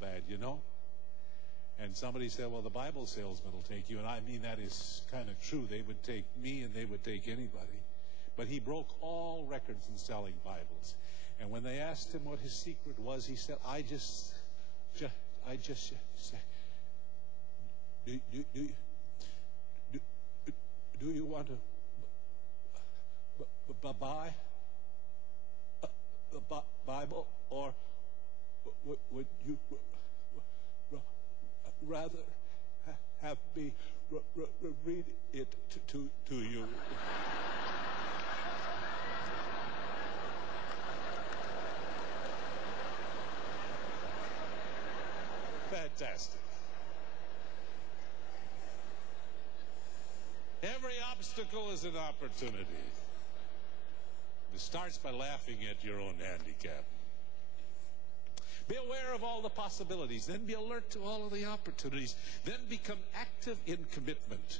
bad, you know? And somebody said, well, the Bible salesman will take you. And I mean, that is kind of true. They would take me and they would take anybody. But he broke all records in selling Bibles. And when they asked him what his secret was, he said, I just said, do you want to buy the Bible, or would you rather have me read it to you? Fantastic. Every obstacle is an opportunity. It starts by laughing at your own handicap. Be aware of all the possibilities. Then be alert to all of the opportunities. Then become active in commitment.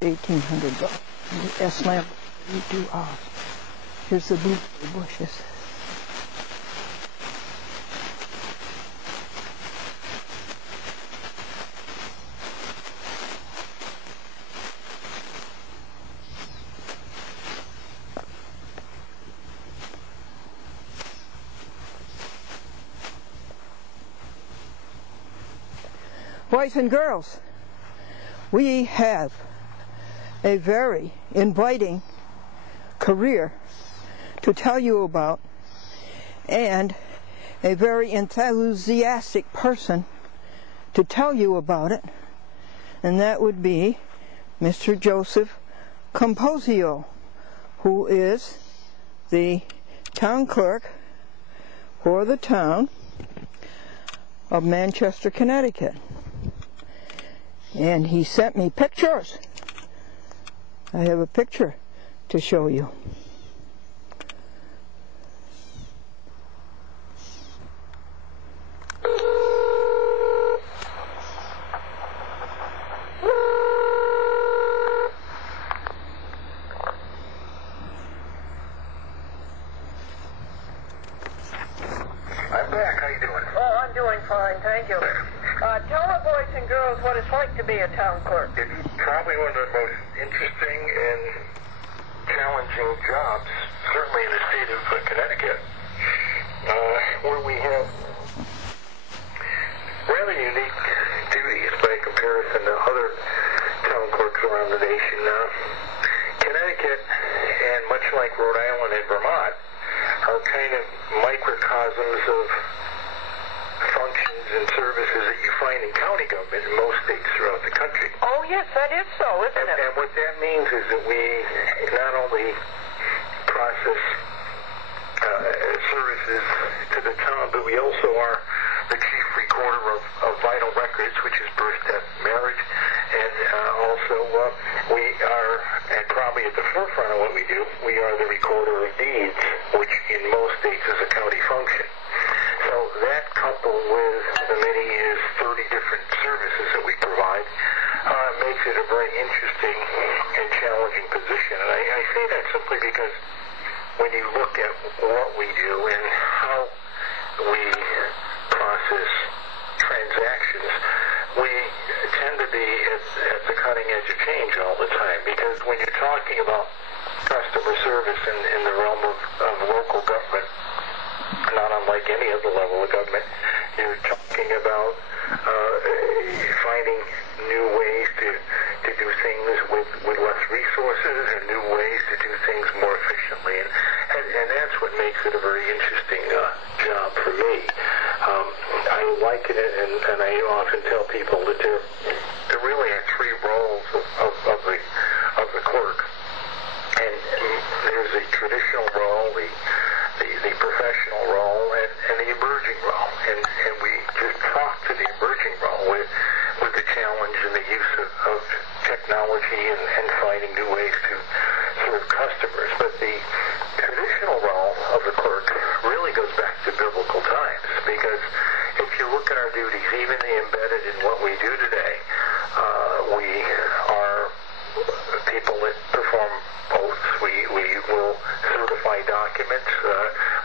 $1,800. S lamp, you do off. Here's the blueberry bushes. Boys and girls, we have a very inviting career to tell you about, and a very enthusiastic person to tell you about it, and that would be Mr. Joseph Composio, who is the town clerk for the town of Manchester, Connecticut. And he sent me pictures. I have a picture to show you. I'm back. How you doing? Oh, I'm doing fine, thank you. Tell the boys and girls what it's like to be a town clerk. It's probably one of the most interesting and challenging jobs, certainly in the state of Connecticut, where we have rather unique duties by comparison to other town clerks around the nation. Connecticut, and much like Rhode Island and Vermont, are kind of microcosms of functions and services that you find in county government in most states throughout the country. Oh, yes, that is so, isn't it? And what that means is that we not only process services to the town, but we also are the chief recorder of vital records, which is birth, death, marriage, and also we are, and probably at the forefront of what we do, we are the recorder of deeds, which in most states is a county function. So that, coupled with the many years, 30 different services that we provide, makes it a very interesting and challenging position. And I say that simply because when you look at what we do and how we process transactions, we tend to be at cutting edge of change all the time, because when you're talking about customer service in the realm of local government, not unlike any other level of government, you're talking about finding new ways to do things with less resources, and new ways to do things more efficiently, and that's what makes it a very interesting job for me. I liken it, and I often tell people that there really are three roles of the clerk, and there's the traditional role, the professional role, and the emerging role, and we just talked to the emerging role with the challenge and the use of technology and finding new ways to serve customers. But the traditional role of the clerk really goes back to biblical times, because if you look at our duties, even embedded in what we do today, we are people that perform oaths. We will certify documents,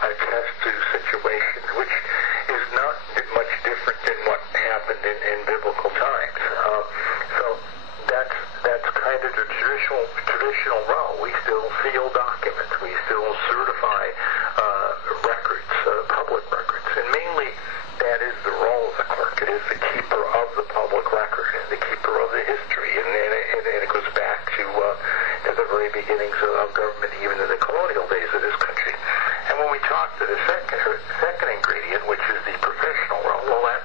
attest to situations, which is not much different than what happened in biblical times. So that's kind of the traditional role. We still seal documents. We still certify records, public records, and mainly that is the role of the clerk. It is the keeper of the public record, the keeper of the history, and it goes back to the very beginnings of government, even in the colonial days of this country. And when we talk to the second ingredient, which is the professional role, well, that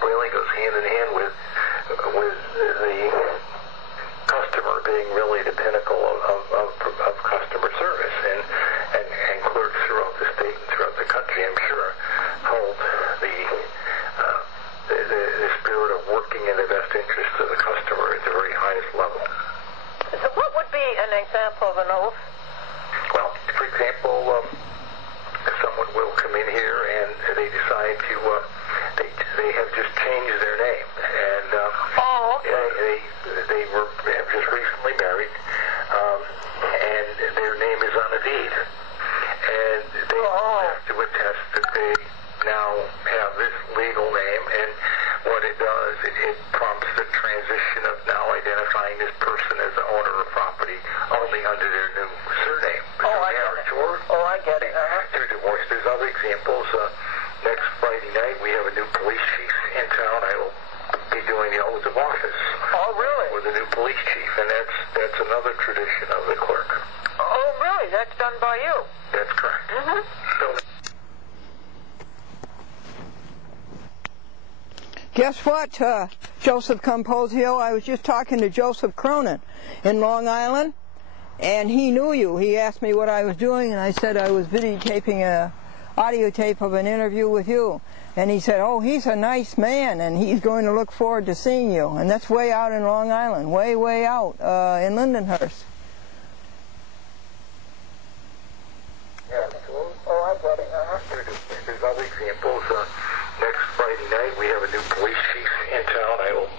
really goes hand in hand with the customer being really the pinnacle of customer service, and clerks throughout the state and throughout the country, I'm sure, hold the spirit of working in the best interest of the customer at the very highest level. So what would be an example of an oath? Well, for example, someone will come in here and they decide to, they have just changed their name, and they have just recently married, and their name is on a deed, and they have to attest that they now have this legal name, and what it does, it prompts the transition of now identifying this person as the owner of property only under their new surname. I get it. They're divorced. There's other examples. Next Friday night, we have a new police chief in town. I will be doing the oath of office. Oh, really? With a new police chief, and that's another tradition of the clerk. Oh, really? That's done by you? That's correct. Mm-hmm. So, Guess what, Joseph Composio? I was just talking to Joseph Cronin in Long Island, and he knew you. He asked me what I was doing, and I said I was videotaping a audio tape of an interview with you. And he said, oh, he's a nice man, and he's going to look forward to seeing you. And that's way out in Long Island, way out in Lindenhurst. yeah, I get it. There's other examples. Next Friday night, we have a new police chief in town. I will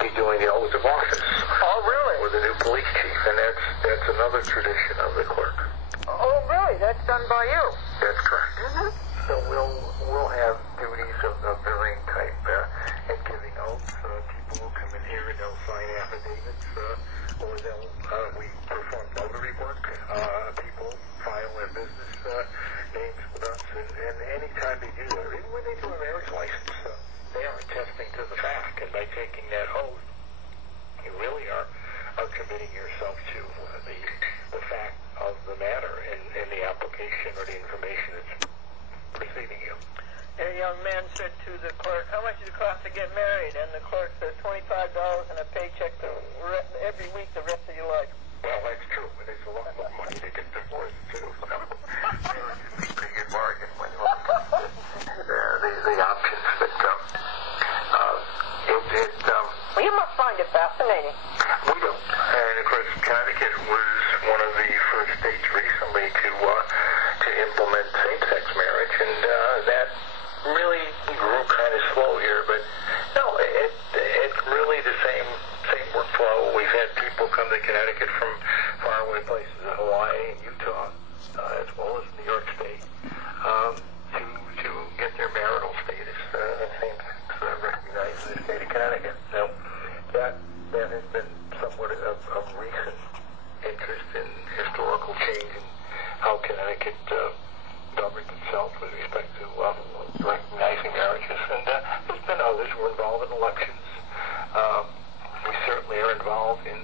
be doing the oath of office. Oh, really? With a new police chief, and that's another tradition of the clerk. Oh, really? That's done by you? That's correct. Mm-hmm. So we'll have duties of varying type, and giving oaths. People will come in here and they'll sign affidavits, or we perform notary work. People file their business names with us, and any time they do that, even when they do a marriage license, they are attesting to the fact, and by taking that oath, you really are committing yourself to the fact of the matter and the application or the information that's preceding you. And a young man said to the clerk, how much does it cost to get married? And the clerk says $25 and a paycheck every week the rest of your life. Well, that's true, but it's a lot more money to get divorced, too. It's a pretty good bargain when you look at the options that come. Well, you must find it fascinating. We don't. And, of course, Connecticut was one of the first states recently to implement same-sex marriage, and that really grew kind of slow here, but no, it's really the same workflow. We've had people come to Connecticut from faraway places, Hawaii and Utah, as well as New York State, to get their marital status same-sex recognized in the state of Connecticut. So that has been somewhat of recent interest in historical change and how Connecticut governed itself with respect to recognizing marriages. And there's been others who are involved in elections. We certainly are involved in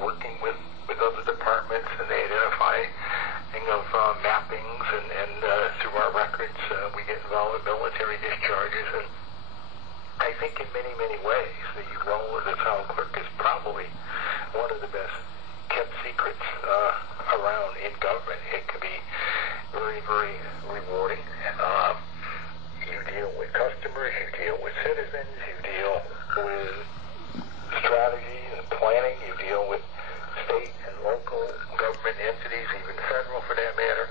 working with other departments and the identifying of mappings, and through our records we get involved in military discharges. And I think in many, many ways the role of the town clerk is probably one of the best kept secrets around in government. It can be very, very rewarding. You deal with customers, you deal with citizens, you deal with strategy and planning, you deal with state and local government entities, even federal for that matter.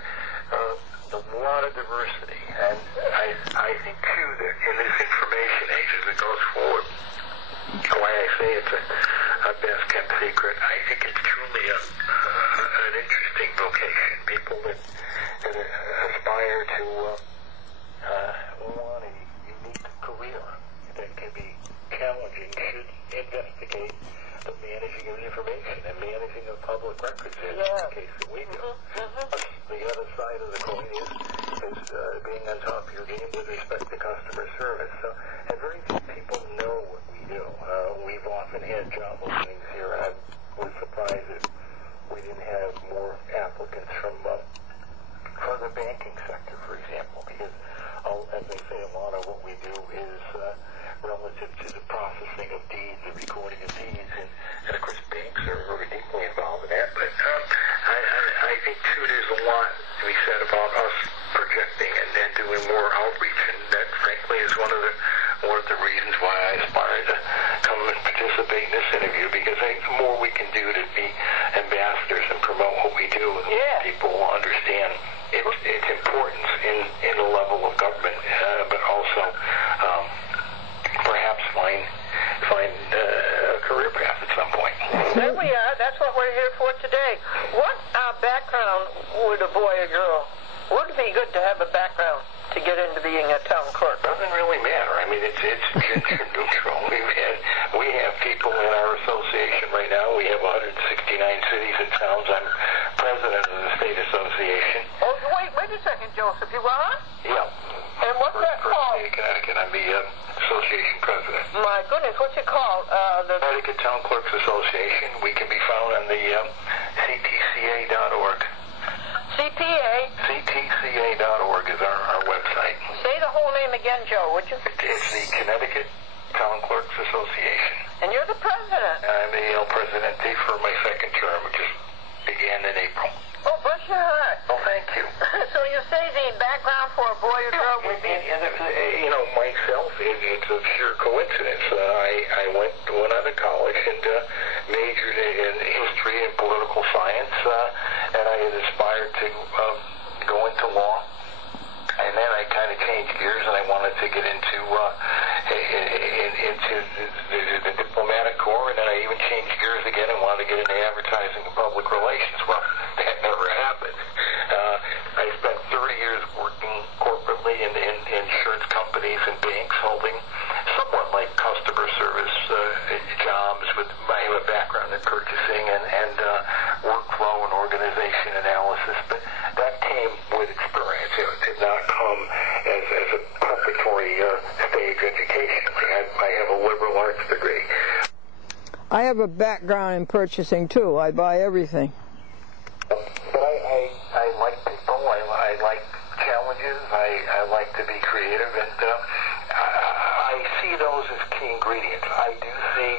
A lot of diversity. And I think, too, that in this information age as it goes forward, why I say it's a best kept secret, I think it's truly an interesting vocation. People that aspire to want a unique career that can be challenging should investigate the managing of information and managing of public records in the case that we do. The other side of the coin is being on top of your game with respect to customer service. So, and very few people know what we do. We've often had job openings here, and I was surprised that we didn't have more applicants from the banking sector, for example, because, as I say, a lot of what we do is relative to the processing of deeds, the recording of deeds, and of course banks are very deeply involved in that. But I think, too, there's a lot to be said about us projecting and doing more outreach, and that, frankly, is one of the reasons why I aspire to come and participate in this interview, because I think the more we can do to be ambassadors and promote what we do, people will understand its importance in the level of government, but also perhaps find a career path at some point. There we are. That's what we're here for today. What background would a boy or girl? Would it be good to have a background to get into being a town clerk? Doesn't really matter. I mean, it's gender neutral. We have people in our association right now. We have 169 cities and towns. I'm president of the state association. Oh, wait a second, Joseph. You are? Yeah. And what's that called? State of Connecticut. I'm the association president. My goodness, what's it called? The Connecticut Town Clerks Association. We can be found on the ctca.org. CPA? ctca.org is our website. Say the whole name again, Joe, would you? It's the Connecticut Town Clerks Association. And you're the president? I'm the El Presidente for my second term, which just began in April. Oh, bless your heart. Well, thank you. So you say the background for a boy or girl would be... Myself, it's a sheer coincidence. I went out of college and majored in history and political science, and I had aspired to go into law. And then I kind of changed gears, and I wanted to get into the diplomatic corps, and then I even changed gears again and wanted to get into advertising and public relations. Well, that never happened. I spent 30 years working corporately in insurance companies and banks, holding somewhat like customer service jobs. I have a background in purchasing and workflow and organization analysis, but that came with experience. It did not come as a preparatory stage education. I have a liberal arts degree. I have a background in purchasing too. I buy everything. But I like people. I like challenges. I like to be creative, and I see those as key ingredients. I do see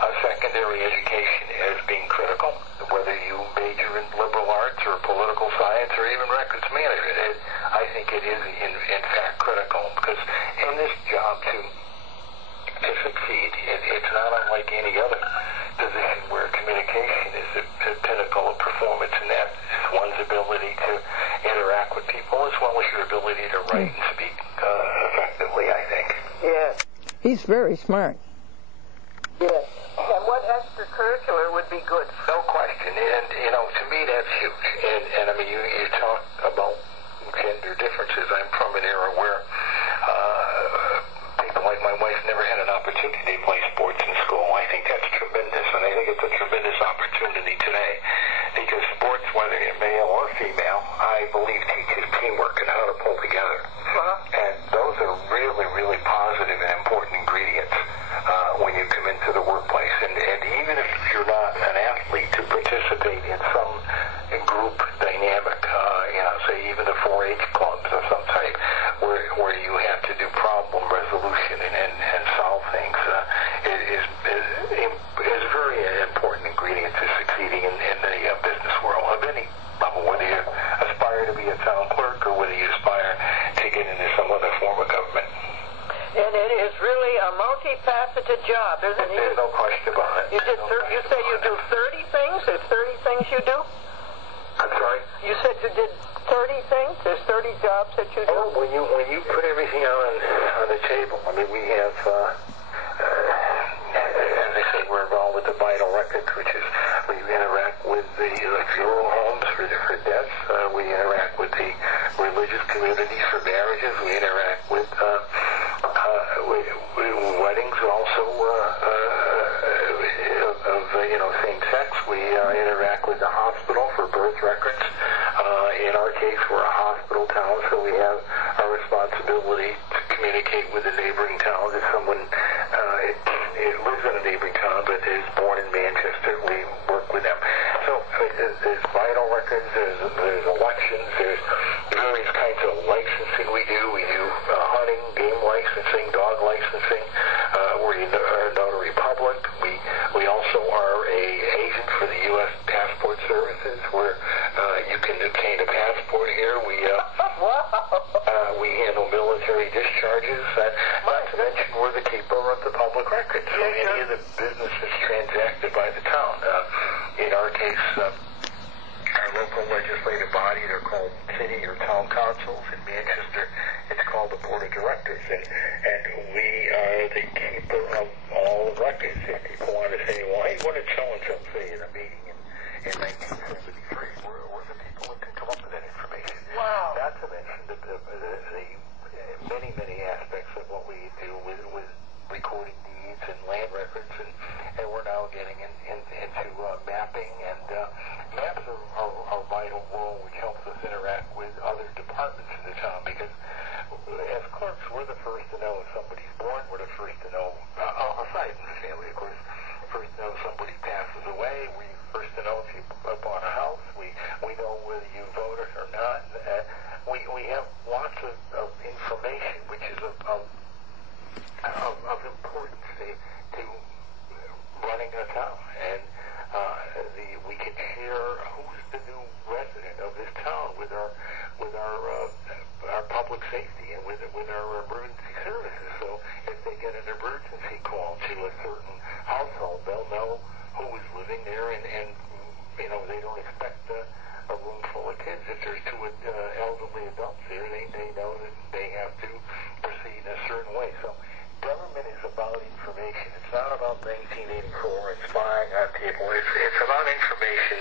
a secondary education as being critical, whether you major in liberal arts or political science or even records management. I think it is in fact critical, because in this job to succeed, it's not unlike any other position where communication is the pinnacle of performance, and that is one's ability to interact with people as well as your ability to write and speak effectively, I think. Yes. He's very smart. Yes. And what extracurricular would be good? No question. And, to me that's huge. And I mean, you talk about gender differences. I'm from an era where people like my wife never had an opportunity to play sports in school. I think that's tremendous, and I think it's a tremendous opportunity today, because sports, whether you're male or female, I believe teaches teamwork and how to pull together. And those are really, really positive and important ingredients when you come into the workplace. And even if you're not an athlete, to participate in some group dynamic, say even the 4-H clubs of some type, where you have to do problem resolution and solve things, is very important ingredient to succeeding in the business world of any level, whether you aspire to be a town clerk or whether you aspire to get into some other form of government. And it is really a multifaceted job, isn't it? There's no question about it. You say you do 30 things? There's 30 things you do? I'm sorry? You said you did 30 things? There's 30 jobs that you do? Oh, when you put everything on the table, I mean, we have, as I say, we're involved with the vital records, which is we interact with the funeral homes for deaths. We interact with the religious communities for marriages. We interact with weddings also of same-sex. We interact with the hospital for birth records. In our case, we're a hospital town, so we have a responsibility to communicate with the neighboring towns. If someone it lives in a neighboring town but is born in Manchester, we work with them. So there's vital records, there's elections, there's various kinds of licensing we do. We do hunting, game licensing, dog licensing. We're a notary public. We also are a agent for the U.S. Passport Services, where you can obtain a passport here. We handle military discharges. Not to mention, we're the keeper of the public records. So any of the business is transacted by the town. In our case, our local legislative body, they're called city or town councils. In Manchester, it's called the board of directors, and we are the keeper of all records. If people want to say, well, hey, what did so-and-so say in a meeting in 1973? We're the people who can come up with that information. Wow. Not to mention the many, many aspects of what we do with recording deeds and land records, and we're now getting into mapping, and maps are vital role, which helps us interact with other departments in the town, because as clerks, we're the first to know if somebody's born, we're the first to know, aside from the family, of course, first to know if somebody passes away, we first to know if you bought a house, we know whether you voted or not. We have lots of information, which is of importance to running a town, and we can share who's the new resident of this town with our public safety and with our emergency services. So if they get an emergency call to a certain household, they'll know who is living there, and they don't expect a room full of kids. If there's two elderly adults there, they know that they have to proceed in a certain way. So government is about information. It's not about 1984 and spying on people. It's about information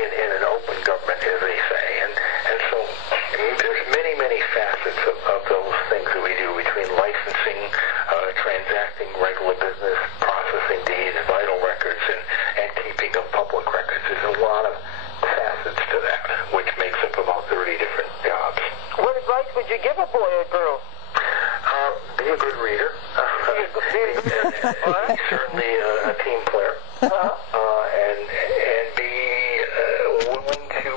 in an open government, as they say. And so there's many, many facets of those things that we do, between licensing, transacting regular business, processing deeds, vital records, and keeping of public records. There's a lot of facets to that, which makes up about 30 different jobs. What advice would you give a boy or girl? Be a good reader. Certainly a team player. And be willing to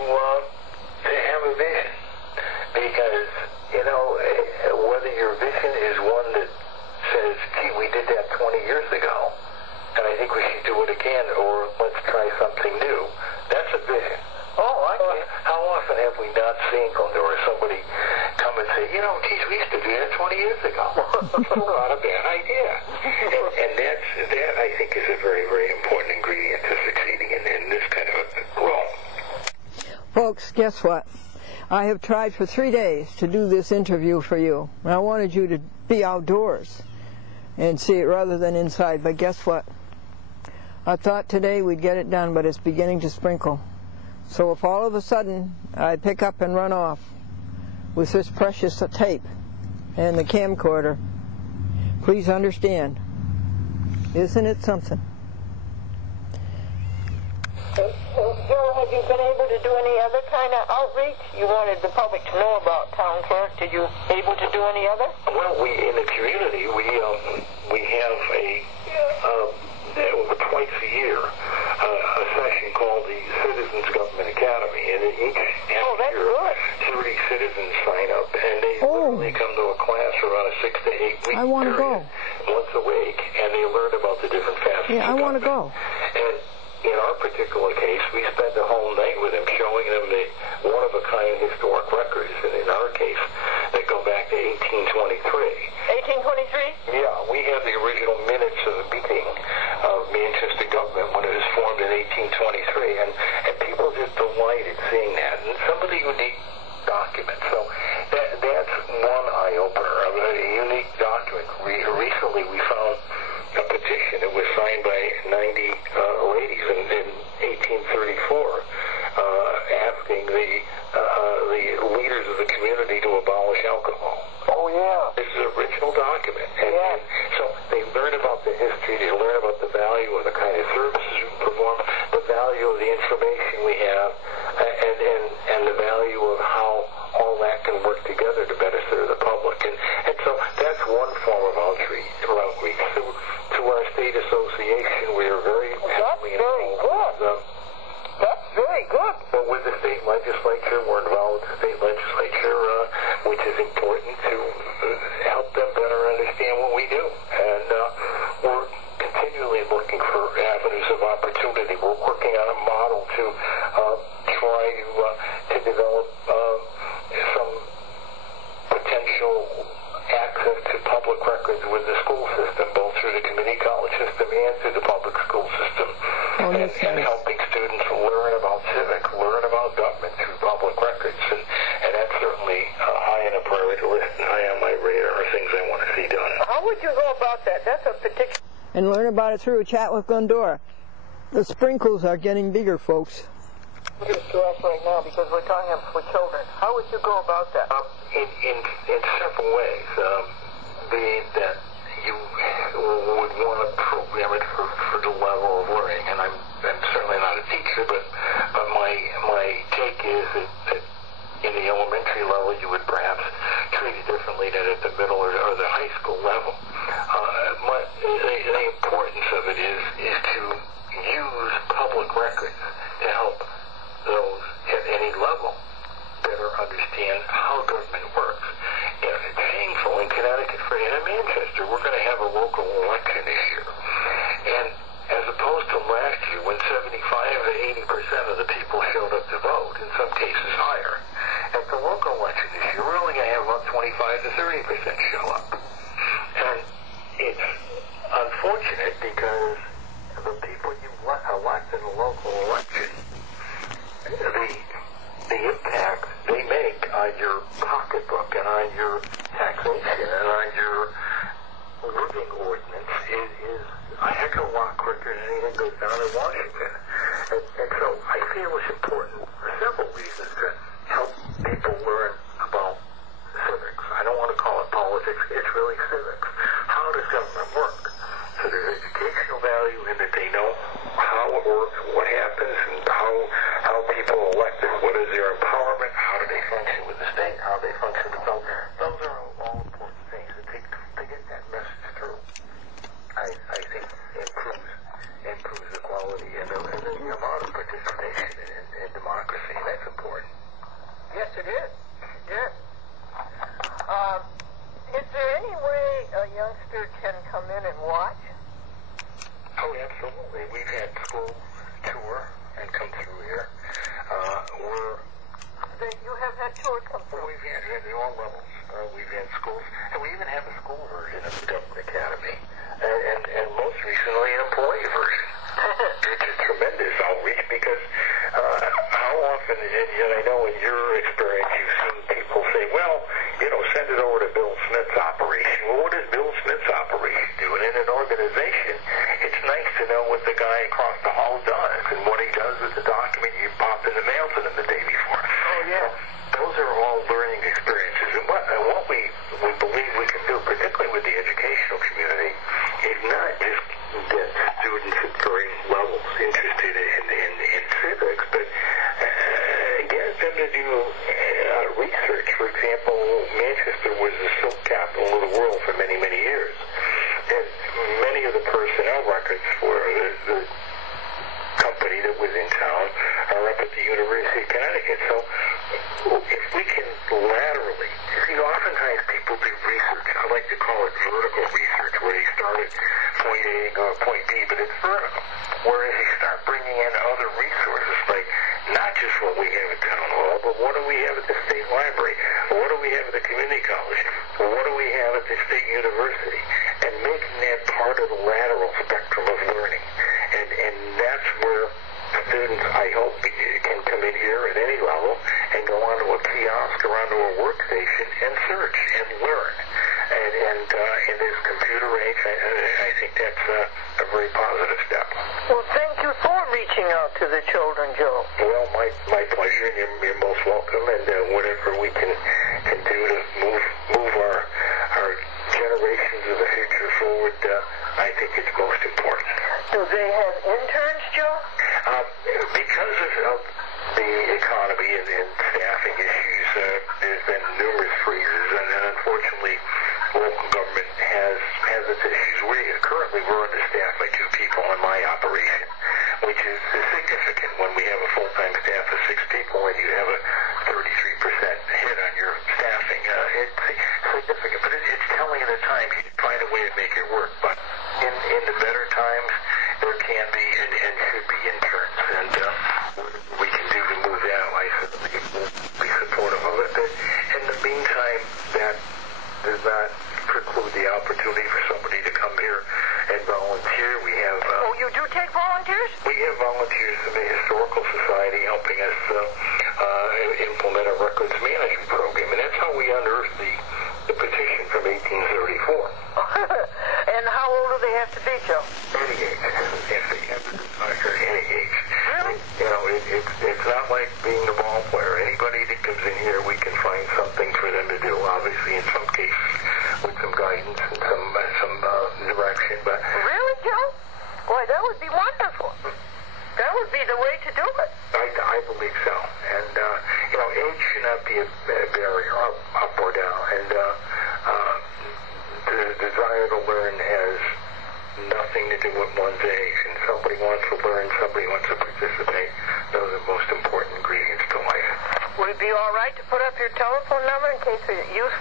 have a vision. Because, whether your vision is one that says, gee, we did that 20 years ago, and I think we should do it again, or let's try something new, that's a vision. How often have we not seen Glendora somebody come and say, geez, we used to do that 20 years ago. It's not a bad idea. And that, I think, is a very, very important ingredient to succeeding in this kind of a role. Folks, guess what? I have tried for 3 days to do this interview for you. And I wanted you to be outdoors and see it rather than inside. But guess what? I thought today we'd get it done, but it's beginning to sprinkle. So if all of a sudden I pick up and run off with this precious tape and the camcorder, please understand, isn't it something? Joe, have you been able to do any other kind of outreach? You wanted the public to know about town clerk. Did you able to do any other? Well, we in the community we have twice a year a session called the Citizens Government Academy, and each year 30 citizens sign up, and they literally come to a class for about a 6 to 8 week I want to period, go. once a week, and they learn about the different facets. Yeah, I want to go. And in our particular case, we spent the whole night with them, showing them the one-of-a-kind historic records, and in our case, that go back to 1823. 1823? Yeah, we have the original minutes of the meeting of Manchester government when it was formed in 1823, and people just delighted seeing that, and some of the unique documents. So that's one eye-opener, a unique document. Recently, we found a petition that was signed by 90 ladies in 1834, asking the leaders of the community to abolish alcohol. Oh, yeah. This is an original document. And so they learn about the history, they learn about the value of the kind of services we perform, the value of the information we have, and the value of how all that can work together to better serve the public. And so that's one form of outreach. Through our state association, we are very heavily involved. That's very good. But with the state legislature, we're involved with the state legislature, which is important to help them better understand what we do. And we're continually looking for avenues of opportunity. We're working on a model to try to develop some potential access to public records with the school system, both through the community college system and through the public school system. And helping students learn about civics, learn about government through public records. And that's certainly high on a priority list and high on my radar of things I want to see done. How would you go about that? That's a particular... And learn about it through a chat with Glendora. The sprinkles are getting bigger, folks. To us right now, because we're talking for children. How would you go about that? In several ways. That you would want to program it for the level of learning, and I'm certainly not a teacher, but my take is that in the elementary level you would perhaps treat it differently than at the middle or the high school level. The importance of it is to use public records to help those at any level better understand how government works. You know, it's shameful in Connecticut, and in Manchester, we're going to have a local election this year. And as opposed to last year, when 75 to 80% of the people showed up to vote, in some cases higher, at the local election this year, we're only going to have about 25 to 30% show up. And it's unfortunate because the people you elect in a local election, the impact they make on your pocketbook and on your taxation and on your living ordinance is a heck of a lot quicker than anything goes down in Washington. And so I feel it's important for several reasons to help people learn about civics. I don't want to call it politics, it's really civics. How does government work? So there's educational value in that they know how it works, what happens, and how people are elected, what is their empowerment, how do they function with the state, how they function with those. Those are all important things. And to get that message through, I think improves the quality and the amount of participation in democracy, and that's important. Yes, it is. Yes. Is there any way a youngster can come in and watch? Oh, absolutely. We've had schools tour and come through here. You have had tours come through? We've had at all levels. We've had schools, and we even have a school version of the Government Academy, and most recently an employee version, which is tremendous outreach because how often, and I know in your experience you've seen people say, well, send it over to Bill Smith's operation. Well, what does Bill Smith's operation do? And in an organization, it's nice to know what the guy across the hall does and what he does with the document you popped in the mail to them the day before. Oh, yeah. So those are all learning experiences. And what we believe we can do, particularly with the educational community, is not just get students at varying levels interested in to do research. For example, Manchester was the silk capital of the world for many, many years. And many of the personnel records for the company that was in town are up at the University of Connecticut. So if we can laterally, see, oftentimes people do research. I like to call it vertical research, where they start at point A and go to point B, but it's vertical. Whereas you start bringing in other resources, like not just what we have at Town Hall, but what do we have at the State Library? What do we have at the Community College? What do we have at the State University? And making that part of the lateral spectrum of learning. And that's where students, I hope, can come in here at any level and go onto a kiosk or onto a workstation and search and learn. And in this computer age, I think that's a very positive step. Well, thank you for reaching out to the children, Joe. Well, my pleasure, and you're most welcome, and whatever we can do to move our generations of the future forward, I think it's most important. Do they have interns, Joe? Because of the economy and staffing issues, there's been numerous freezes, and unfortunately, local government has its issues. Currently we're understaffed by 2 people in my operation, which is significant when we have a full-time staff of 6 people and you have a 33% hit on your staffing. It's significant, but it's telling at the time you find a way to make it work. But in the better times, there can be and should be interns, and what we can do to move that, I certainly will be supportive of it. But in the meantime, that does not preclude the opportunity for somebody to come here and volunteer. We have... you do take volunteers? We have volunteers from the Historical Society helping us implement a records management program, and that's how we unearthed the petition from 1834. And how old do they have to be, Joe? Any age. If they have to retire at any age. Really? You know, it's not like being a ball player. Anybody that comes in here, we can find something for them to do. Obviously, in some cases, with some guidance and some direction. But really, Joe? Boy, that would be wonderful. That would be the way to do it. I believe so. And age should not be a barrier, up or down. And the desire to learn has nothing to do with one's age. And somebody wants to learn, somebody wants to participate. Those are the most important ingredients to life. Would it be all right to put up your telephone number in case the youth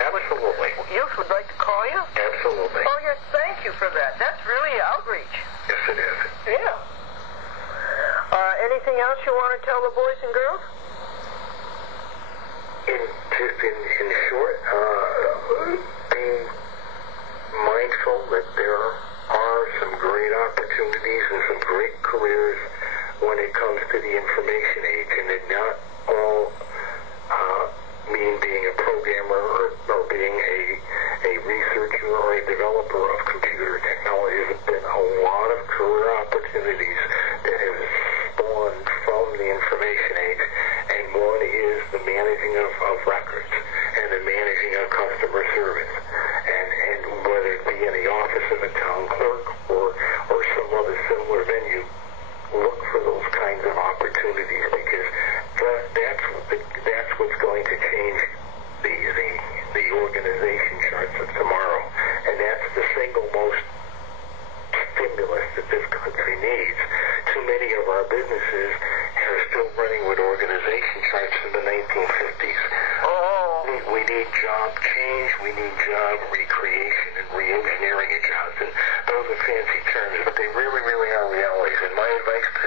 would like to call you? Absolutely. Oh, yes, thank you for that. That's really outreach. Yes, it is. Yeah. Anything else you want to tell the boys and girls? In short, be mindful that there are some great opportunities and some great careers when it comes to the information age, and that not all mean being a programmer or being a researcher or a developer of computer technology. There's been a lot of career opportunities that have spawned from the information age, and one is the managing of records and the managing of customer service, and whether it be in the office of a town clerk or some other similar venue, look for those kinds of opportunities, because that's what's going to change the organization charts of tomorrow, and that's the single most stimulus that this country needs. Too many of our businesses are still running with organization charts from the 1950s. We need job change, we need job recreation and re-engineering of jobs, and those are fancy terms, but they really, really are realities. And my advice to